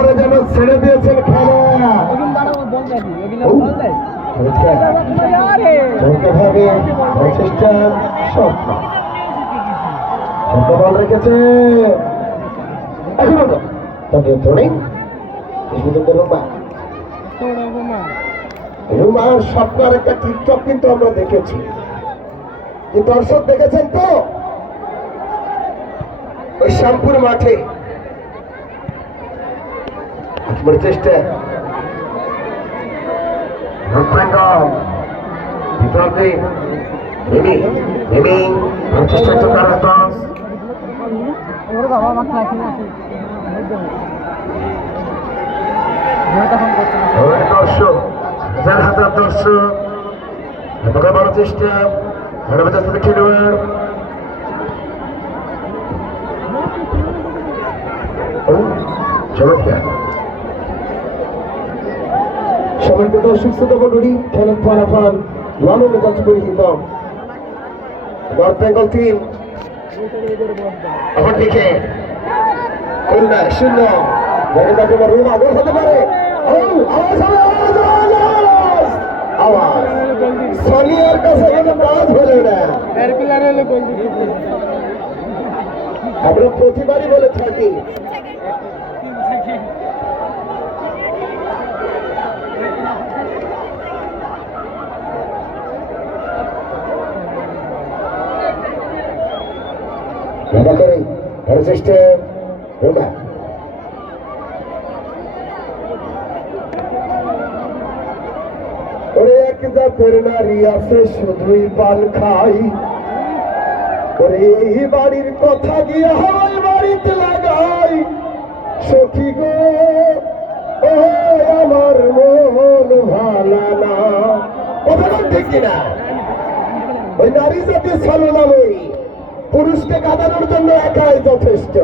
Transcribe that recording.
পরে যেন ছেড়ে দিয়েছেন খেলা ভাবে প্রচেষ্টা সফল বল রেখেছে রুমার স্বপ্নের একটা টিকটক কিন্তু আমরা দেখেছি। দর্শক দেখেছেন তো ওই শ্যামপুর মাঠে চেষ্টা দর্শক হাজার হাজার দর্শক বড় চেষ্টা খেলোয়াড় চমৎকার সবাইকে দর্শক শ্রোতা মণ্ডলী খেলার ফলাফল লালনের কাছে পরিচিত নর্থ বেঙ্গল টিম অপরদিকে খুলনা 0 রুম আগর হতে পারে আওয়াজ সোনিয়ার কাছে কোনো কাজ হলো না। আমরা প্রতিবারই বলে থাকি চেষ্টা এক জাতের নারী আছে শুধুই পাল খাই ওরে এই বাড়ির কথা গিয়ে হয় বাড়িতে লাগাই সখী গো ও আমার মন ভালা না কথা ঠিক কিনা ওই নারী জাতির ছলনাময়ী পুরুষকে কাঁদানোর জন্য একাই যথেষ্ট।